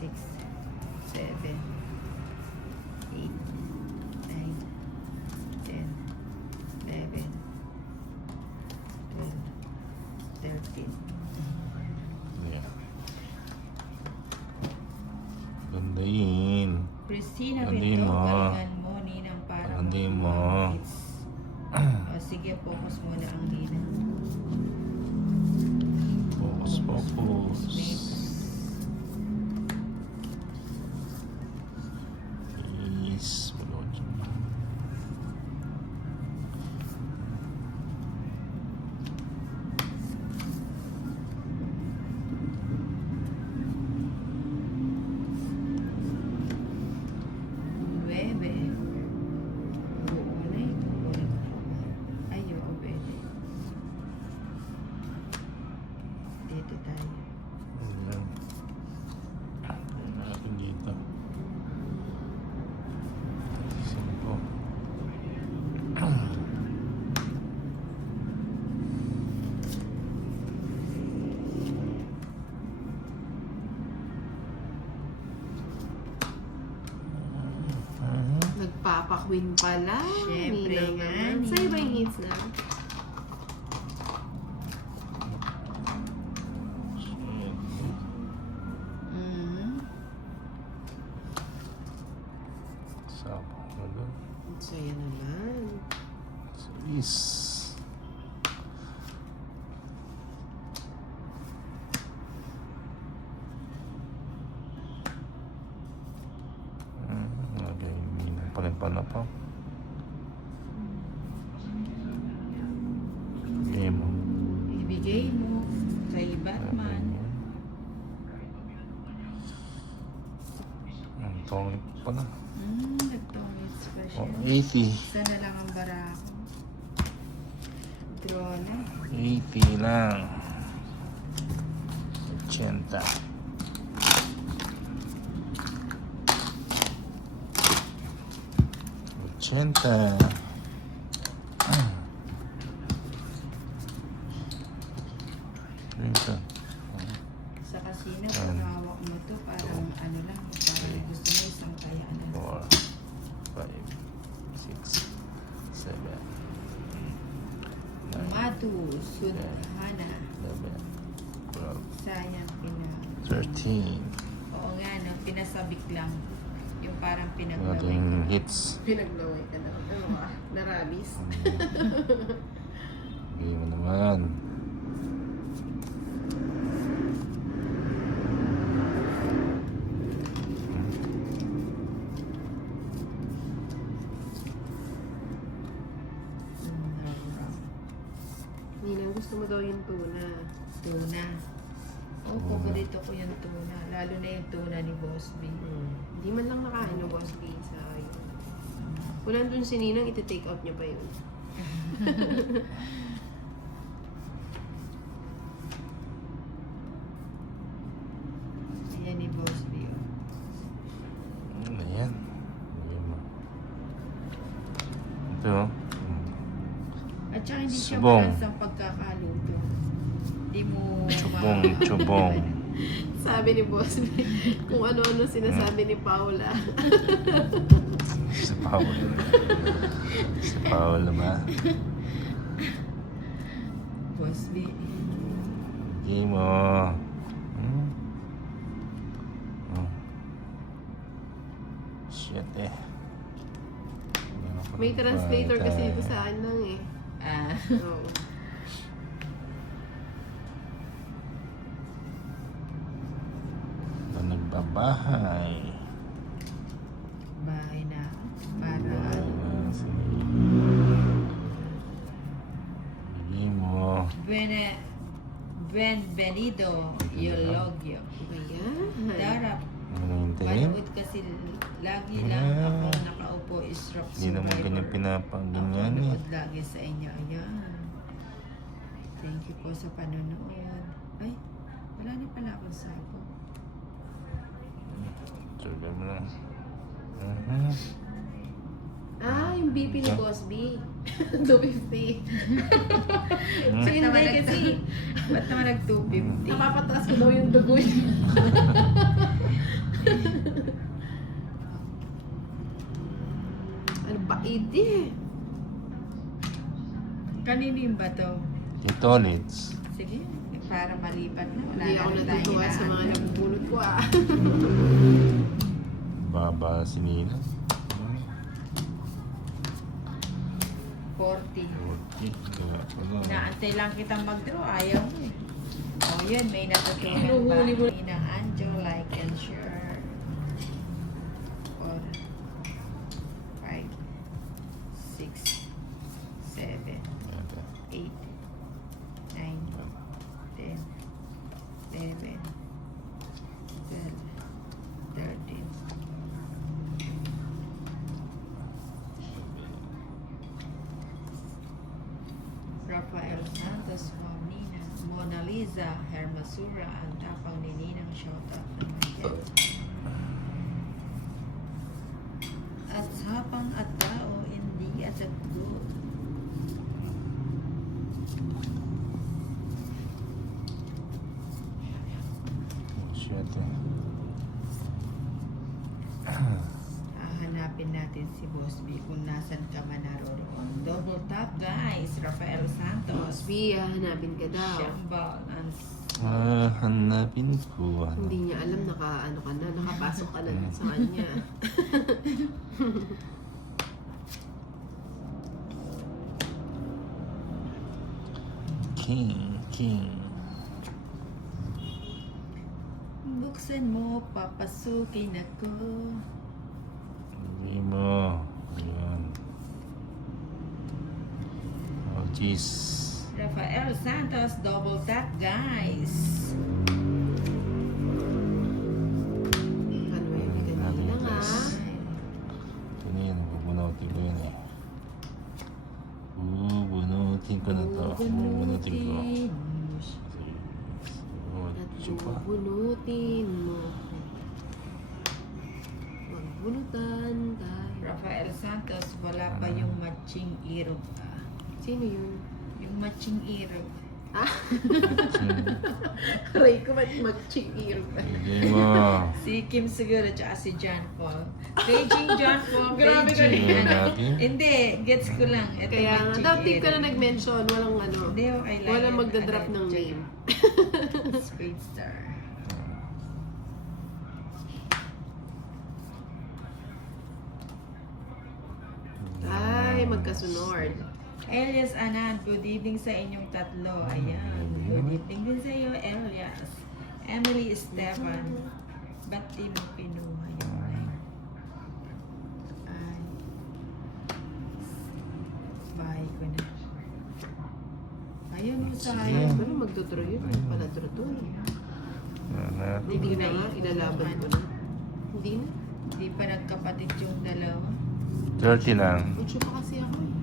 6, 7, 8, 9, 10, 11, 12, 13. Yeah. Ganda yun. Christina Galing Pinto, mo. galingan mo, Ninang, para Galing mo. O, sige, focus muna ang Ninang. Focus, focus. Please, malod yun. Nuebe. Buunay. Ay, oo, pwede. Dito tayo. Ayan. Ayan natin dito. Simpo. Nagpapakwin pala. Siyempre Ninang nga, naman. Ninang. Sa'yo ba yung hits na? Mhm. Sabo. Ano? Ang saya naman. Sais. Lagay yung panagpanapaw. Game mo. Ibigay mo kay Batman. Ang tongit pala. Nagtongits pa siya. Oh, 80. Isa na lang ang barako. Draw na. 80 lang. 80. 80. Dito. Sa kasino, pag hawak mo to, parang ano lang, parang gusto mo isang kaya na. 4, 5, 6, 7, 8, 9, Matu, Sudhana. 11, 12, Sayang 13. Oo nga, no, pinasabik lang. Yung parang Ating pinaglaway. hits. Pinaglaway ka daw. Ano ka? Narabis. Game mo naman. Ninang, gusto mo daw yung tuna. Tuna. Oh, paborito ko yung tuna. Lalo na yung tuna ni Boss B. Hindi man lang nakain ng Boss B sa yun. Kung nandun si Ninang, iti-take out niya pa yun. Ayan ni Boss B. Oh. Ano yan? Game mo. Ito. At saka hindi siya Subong. malansang pagkakaluto. Hindi mo... Chubong, chubong. Sabi ni Boss B, kung ano-ano sinasabi ni Paula. Si Paul. Si Paul ba? Boss B. Game mo. Oh. Shit eh. May translator kasi dito sa anong eh. Ah. Oo. Na nagbabahay. Bahay na. Para... Game mo. Bienvenido, Eulogio. Ayan. Darap. Ano hintayin? Manood kasi lagi lang ako nakaupo stroke Hindi naman ganyan pinapaganyan eh. Manood lagi sa inyo. Ayan. Thank you po sa panonood. Ay, wala na pala akong sako. Sulit mo lang. Ah, yung BP ni Boss B. 250. Si Inday kasi, Ba't naman nag-250? napapataas ko daw yung dugo niya. Kanino yung bato? Ito ulit. Sige, para malipat na. Wala Hindi na ako rin tayong natutuwa sa mga inaano. nabubunot ko ah. Baba si Nina. 40. Okay, kaya pala. Inaantay lang kitang mag-draw. Ayaw mo eh. O yun, may natutunan ba? Hinuhuli mo. Ninang Anjo, like and share. 4, 5, 6, 7, 8, 9, 10, 11, 12, 13. Rafael Santos, Nina, Mona Lisa, Hermosura, ang tapang ni Ninang shoutout naman yan. At sapang at tao, hindi at atgo. Shit. Hahanapin natin si Boss B kung nasan ka man naroroon. Double tap guys, Rafael Santos. B, hanapin ka daw. Shambal and Hanapin ko. Ano? Hindi niya alam ano ka na, nakapasok ka na sa kanya. King. buksan mo, papasukin ako. Hindi mo. Ayan. Oh, jeez. Rafael Santos, double tap guys. Ano yun, hindi kanina nga. Ito na yun, bubunutin ko yun eh. Bubunutin ko na to. Bubunutin ko. At bubunutin mo. Magbunutan tayo. Rafael Santos, wala pa yung matching irog. Sino yun? Yung matching irog. Aray ko, mag-chingiro ka. Hindi mo. Si Kim siguro, tsaka si John Paul. Beijing John Paul, Grabe ka Beijing. rin. Ano. Natin? Hindi, gets ko lang. Ito Kaya nga, matching dati ka na irog. nag-mention, walang ano. Hindi, okay lang. Walang yan. magdadrop Ano, ng check. name. Speed star. Ay, magkasunod. Elias Anand, good evening sa inyong tatlo. Ayan. Good evening din sa iyo, Elias. Emily Esteban. Ba't di mo pinuha yung line? Ay. Bahay ko na. Ayun mo sa Sige. akin. Pero magdodro yun. Pala draw to eh. Hindi na nga, ilalaban ko na. Hindi na. Hindi pa nagkapatid yung dalawa. 30 lang. Mucho pa kasi ako eh.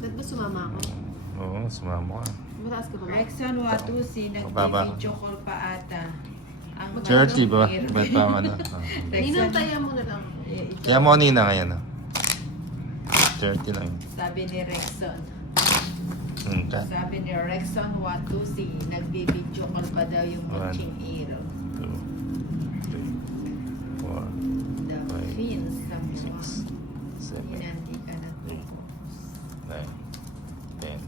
Ba't ba sumama ako? Oo, sumama ka. Mataas ka ba ba? Rexon Watusi, Mababa. nag-video call pa ata. Ang 30 ba? manong Ba't pa ako na? Ninang taya mo na lang. ito, Kaya mo Nina ngayon ah. 30 lang. sabi ni Rexon. Cut. Sabi ni Rexon Watusi, nagbi-video call pa daw yung One. Matching Iro. 2, 3, 4, The Five, Fins sa mga 6, 7, hinandi ka na to. 9, 10,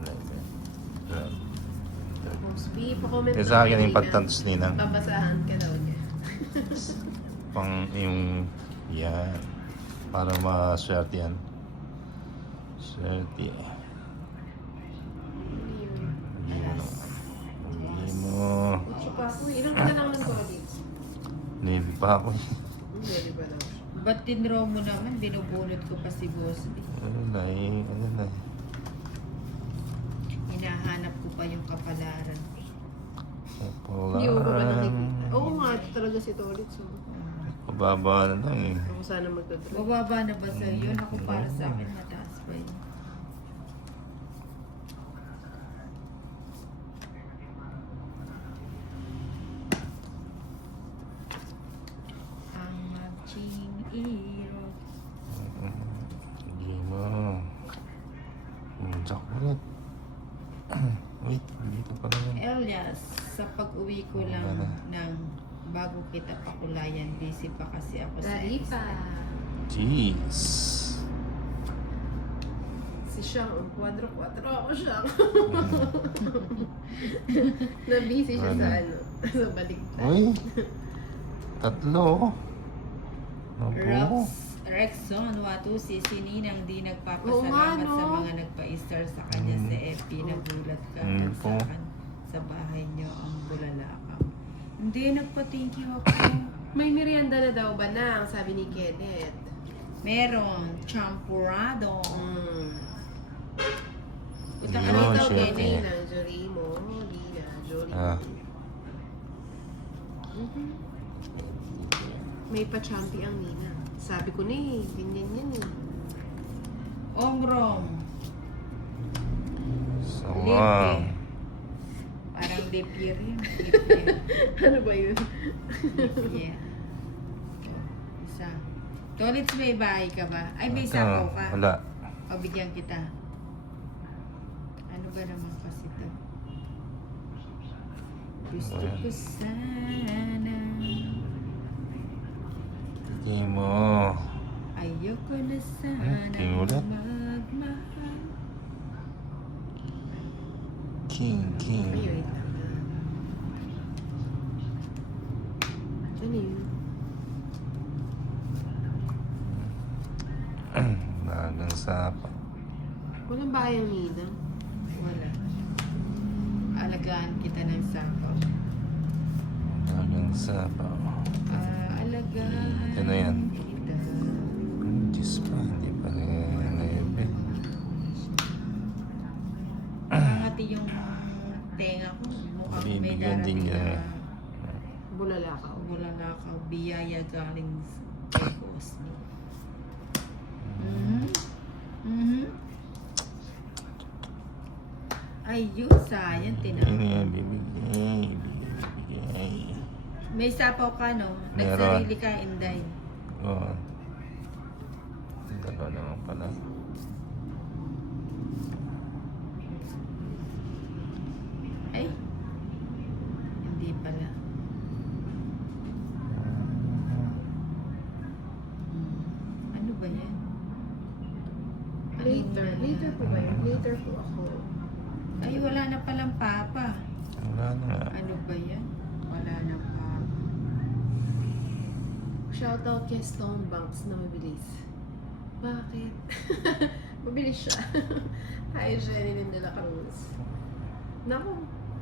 11, 12, Moms B, pa-comment 13. Sa akin yung pagtantos nina. Babasahan ka daw niya. Pang yung yan. Para ma-swerte yan. Swerte. Hindi mo. Mucho pa ako eh. Ilang ka na lang ng college? Navy pa ako. Hindi ba daw? Ba't tinraw mo naman? Binubunot ko pa si Boss B. Ano na eh. Ano na eh. Hinahanap ko pa yung kapalaran. Hindi ko ba nakikita? Kapulan. Oo nga, ito talaga si Tolit. So, Pababa na lang eh. ako sana magdodro. Bababa na ba sa yun? Ako para sa akin mataas pa yun. Ang Matching Iro. Hindi mo. Chocolate. Wait, dito pa rin. Elias, sa pag-uwi ko lang ng bago kita pakulayan, busy pa kasi ako sa Taripa. Jeez. Si Shang, 4-4 ako Shang. Na-busy siya sa ano, sa baligtad. Uy, 3. Opo. Rexon Watusi, si Ninang di Oo nga, nagpapasalamat no? sa mga nagpa-star sa kanya sa FB. Nagulat ka po. sa bahay niyo ang bulalakaw. Hindi, nagpa-thank you ako. May merienda na daw ba na, ang sabi ni Kenneth. Meron, champurado. Punta ka Yun, rito, syempre. Kenny. Lina, Jorimo, Lina, Jorimo. Ah. Mhm. May pa-champi ang Nina. Sabi ko na eh, ganyan yan eh. Omrom. Sawang. Parang depier yun. Depier. Ano ba yun? Yeah. Isa. Tolits, may bahay ka ba? Ay, may Ito, sapaw ka. Wala. O, bigyan kita. Ano ba naman kasi ito? Gusto Ayan. ko sana. Hindi mo. Ayoko na sana King ulit. magmahal. King. Ay, wait lang. Ano yun? Bagang sapa. Walang bahay ang Nina. Wala. Alagaan kita ng sapaw. Bagang sapa. Alagaan Ito na yan. kita. Diyos pa, hindi pa naibe. Pangati yung tenga ko. Mukhang may Bibigyan din darating niya na eh. Bulalakaw. bulalakaw, biyaya galing kay boss mo. Mhm. Ayun, sayang, Hindi tinapon. niya bibigay. May sapaw ka, no? Meron. Nagsarili ka, Inday. Oo. Dalawa naman pala. Ay, hindi pala. Ano ba yan? Later. Later po ba yun? Later po ako. Ay, wala na palang papa. Wala na nga. Ano ba yan? Wala na papa. Shoutout kay Stone Banks na mabilis. Bakit? Mabilis siya. Hi, Jenny de la Cruz. Naku,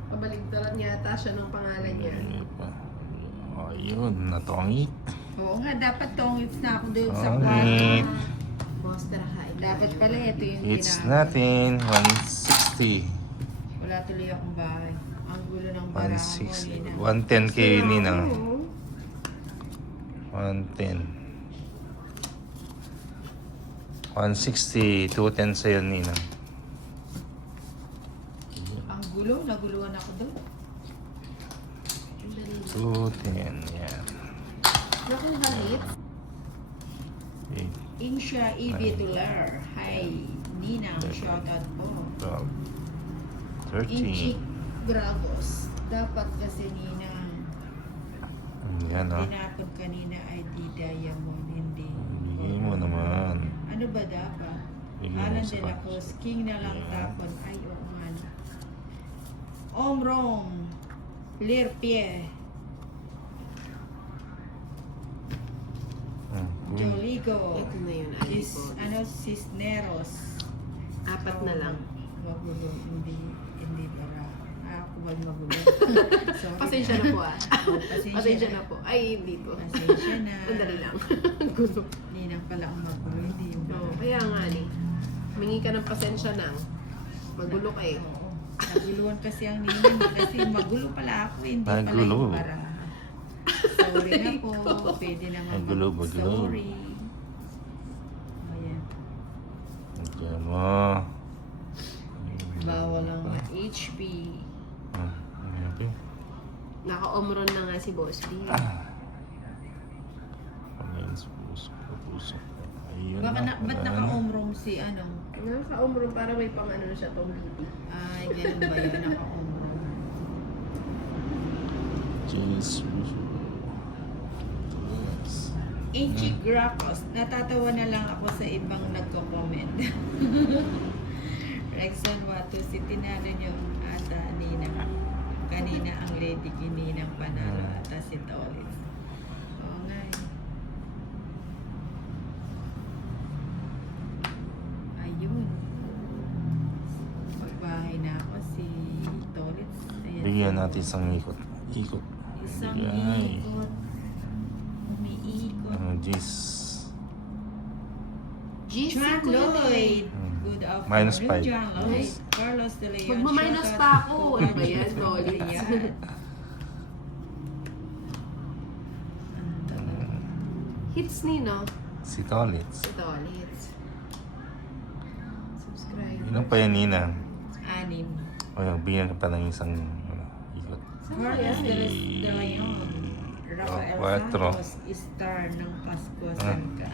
pabaligtaran yata siya ng pangalan niya. Hindi pa. Oh, yun. Natongit. Oo nga, dapat tongits na ako doon sa Tongits. kwarto. Boss, tara kain. Dapat pala ito yung It's ginagawa. natin. 160. Wala tuloy akong bahay. Ang gulo ng barako 160. nila. 110 kay Ninang. Oo. 110. 160. 210 sa'yo, Ninang. Ang gulo, naguluhan ako doon. Ang dali. 210. Yan. Naku, halit. Okay. Insha Ibidular. Hi, Nina. Shoutout po. 12. Inchi 13. Bravos. Dapat kasi Nina, Yan ah. tinapon kanina ay di diamond, hindi. Bigay mo naman. Ano ba dapat? Bigay mo Alan sa de la kanya. Cruz, King na lang Yeah. tapon. Ay, oo nga. Omrong. Lirpie. Joligo. Ito na yun, Cisneros. 4 na lang. Magulo, hindi para. Ako wag magulo. Sorry. Pasensya na po ah. Pasensya na. na po. Ay, hindi po. Pasensya na. Ang dali lang. Gusto. Ninang pala ang magulo, hindi yung Oo, kaya nga ni. Humingi ka ng pasensya nang. Magulo ka eh. Oo. Naguluhan kasi ang ninang kasi magulo pala ako, hindi pala Magulo. yung para. Sorry na po. Pwede naman Magulo. sorry. Ayan. Diyan mo. Bawal ang HP. Okay. Naka-omron na nga si Boss B. Pag-ins, puso. Ayun Ba't na. naka-omrong si ano? Naka-omron para may pang ano na siya tong BB. Ay, ganun ba yun? Naka-omrong. Jeez. Yes. Inchi Gracos, natatawa na lang ako sa ibang nagko-comment. Rexon Watusi, tinalo niyo ata Ninang. Kanina ang lady kininang panalo ata si Tolis. Oo nga eh. Ayun. Magbahay na ako si Tolis. Ayan. Bigyan natin isang ikot. Ikot. Isang Bigay. ikot. Umiikot. Jeez. Jeez, John Kuya Day. Lloyd. Good afternoon, Minus 5. John Lloyd. Carlos De Leon. Magmaminus Shoutout pa ako. po Ano ba kay yan, John Dolly? Ayan. Hits Nino. Si Tolitz. Ito, hits. Subscribe. Ilan pa yan, Nina? Anim. O yung bigyan ka pa ng isang ikot. Saan ba Carlos yan? De Leon. Rafael Cuatro. Santos. Star ng Pasko. Saan ka?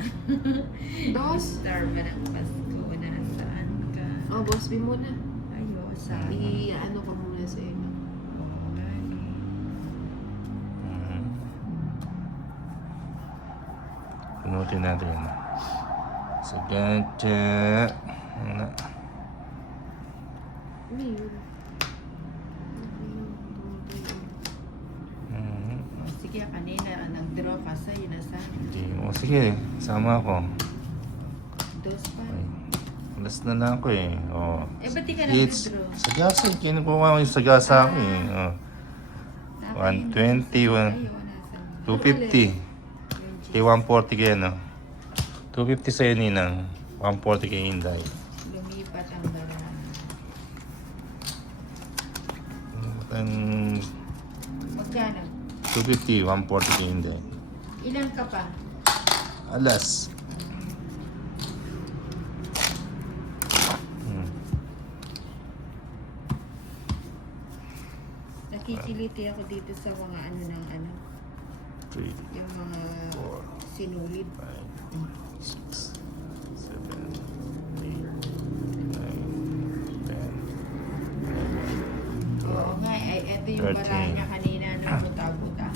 Dos. Star ba ng Pasko? Nasaan ka? Oh, boss, B muna. Ayo, sabi. I-ano ko muna sa inyo. Oo nga eh. Punutin natin yan. Sa gacha. Ano? Ano yun? O, sige, kanina nag-draw ka sa'yo na sa O sige, sama ako. dos pa. Ay, alas na lang ako eh. O. Eh, ba't di ka Hits. nag-draw? Sagasa. Kinukuha ko yung sagasa ako eh. O. 120, 250. Kay 140 kayo, no? 250 sa'yo, Ninang. 140 kay Inday. Lumipat ang barang. Magkano? 250, 140 kay Inday. Ilan ka pa? Alas. Nakikiliti ako dito sa mga ano ng ano. 3, Yung mga 4, sinulid. 5, 6, 7, 8, 9, 10, Oo nga, ay eto yung 13. baray niya kanina na buta-buta.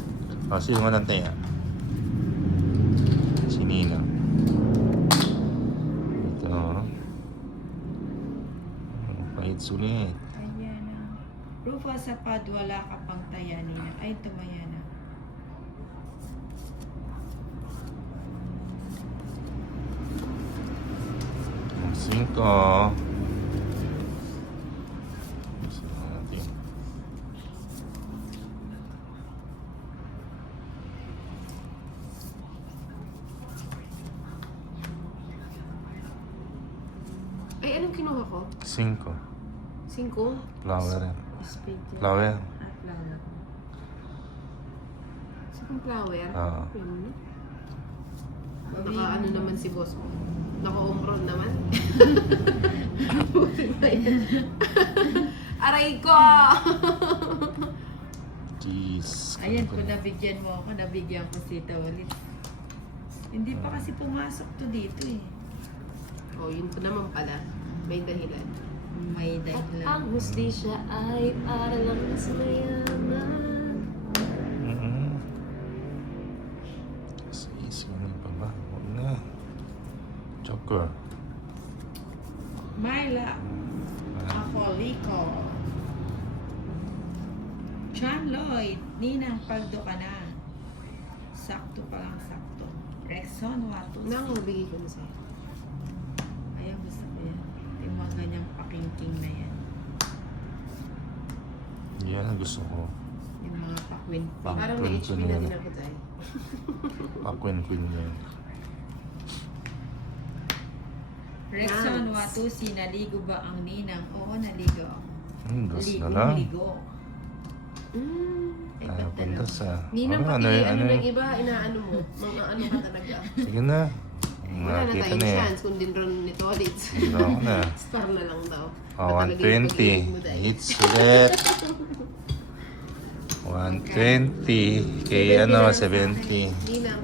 O, sino manantay yan? Si Nina. Ito. Pahit sulit. Ayan na. Rufa sa pad, wala ka pang tayanina. Ay, tumaya na. Ang 5. Ay, anong kinuha ko? 5. 5? Flower. Spade yan. Flower. Ah, flower. Sa flower? Oo. Yun. Naka ano naman si boss mo? Naka-omron naman. Aray ko! Jeez. Ayan, kung nabigyan mo ako, nabigyan ko si ulit. Hindi pa kasi pumasok to dito eh. Oh, yun pa naman pala. May dahilan. May At dahilan. ang hustisya ay para lang sa mayaman. Sino pa ba? Huwag na. Joker. Myla. Ako, Lico. John Lloyd. Ninang Pagdo ka na. Sakto pa lang sakto. Rexon Watus. Nang bigay ko na sa'yo. Ayaw, gusto ko yan. Yung mga ganyang pakingking na yan. Yan ang gusto ko. Yung mga pakwin. Parang may HP na din ako tayo. Pakwin-queen yan. Rexon Nice. Watusi, naligo ba ang ninang? Oo, naligo. Dos na Ligo, lang. ligo. Ay, Ayaw ba't punta dalawa? sa... Ninang ano, pati ano, ng iba, inaano mo. Mga ano ka talaga. Sige na. Wala na Nakita tayong na eh. chance kung din ron ni Tolitz. Hindi ako na. Star na lang daw. Oh, Iba talaga yung pag-ibig 120. mo, Day. Hits ulit. 120. Kay ano, 70. Ninang,